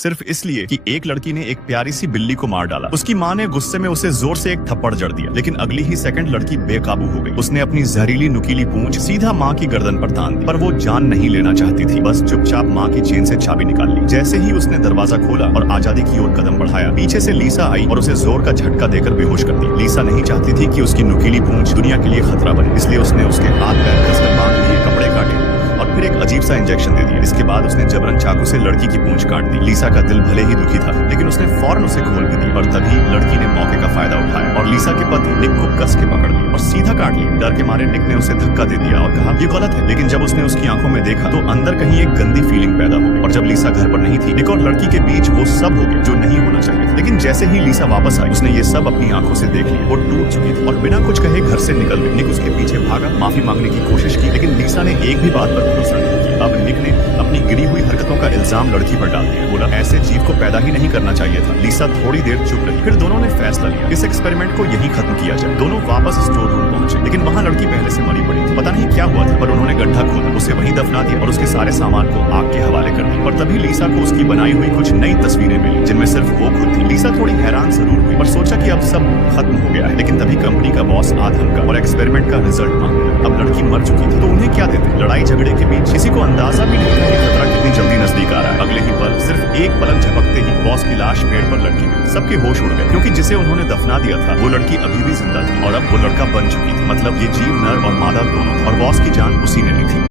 सिर्फ इसलिए कि एक लड़की ने एक प्यारी सी बिल्ली को मार डाला। उसकी माँ ने गुस्से में उसे जोर से एक थप्पड़ जड़ दिया, लेकिन अगली ही सेकंड लड़की बेकाबू हो गई। उसने अपनी जहरीली नुकीली पूंछ सीधा माँ की गर्दन पर तान दी, पर वो जान नहीं लेना चाहती थी। बस चुपचाप माँ की चेन से चाबी निकाल ली। जैसे ही उसने दरवाजा खोला और आजादी की ओर कदम बढ़ाया, पीछे से लीसा आई और उसे जोर का झटका देकर बेहोश कर दी। लीसा नहीं चाहती थी कि उसकी नुकीली पूंछ दुनिया के लिए खतरा बने, इसलिए उसने उसके हाथ पैर कसकर बांध लिए, कपड़े काटे और फिर एक अजीब सा इंजेक्शन दे दिया। इसके बाद उसने जबरन चाकू से लड़की की पूंछ काट दी। लीसा का दिल भले ही दुखी था, लेकिन उसने फौरन उसे खोल भी दी। और तभी लड़की ने मौके का फायदा उठाया और लीसा के पति निक को कस के पकड़ लिया और सीधा काट लिया। डर के मारे निक ने उसे धक्का दे दिया और कहा ये गलत है। लेकिन जब उसने उसकी आंखों में देखा तो अंदर कहीं एक गंदी फीलिंग पैदा हो गई। और जब लीसा घर पर नहीं थी, निक और लड़की के बीच वो सब हो गया जो नहीं होना चाहिए था। लेकिन जैसे ही लीसा वापस आई, उसने ये सब अपनी आंखों से देख लिया। वो टूट चुकी थी और बिना कुछ कहे घर से निकल गई। निक उसके पीछे भागा, माफी मांगने की कोशिश की, लेकिन लीसा ने एक भी बात पर भरोसा नहीं किया। अब निक ने अपनी गिरी हुई हरकतों का इल्जाम लड़की पर डाल दिया। बोला ऐसे जीव को पैदा ही नहीं करना चाहिए था। लीसा थोड़ी देर चुप रही, फिर दोनों ने फैसला लिया इस एक्सपेरिमेंट को यहीं खत्म किया जाए। दोनों वापस स्टोर रूम पहुंचे, लेकिन वहाँ लड़की पहले से मरी पड़ी थी। पता नहीं क्या हुआ था, पर उन्होंने गड्ढा खोदा, उसे वहीं दफना दिया और उसके सारे सामान को आग के हवाले कर दिया। और तभी लीसा को उसकी बनाई हुई कुछ नई तस्वीरें मिली, जिनमें सिर्फ वो खुद थी। लीसा थोड़ी हैरान जरूर हुई, पर सोचा कि अब सब खत्म हो गया है। लेकिन तभी कंपनी का बॉस आ धमका और एक्सपेरिमेंट का रिजल्ट मांगा। अब लड़की मर चुकी थी, तो उन्हें क्या देते? लड़ाई झगड़े के बीच किसी को अंदाजा भी नहीं था कि खतरा कितनी जल्दी नजदीक आ रहा है। अगले ही पल, सिर्फ एक पलक झपकते ही बॉस की लाश पेड़ पर लटकी मिली। सबके होश उड़ गए, क्योंकि जिसे उन्होंने दफना दिया था वो लड़की अभी भी जिंदा थी और अब वो लड़का बन चुकी थी। मतलब ये जीव नर और मादा दोनों था और बॉस की जान उसी ने ली थी।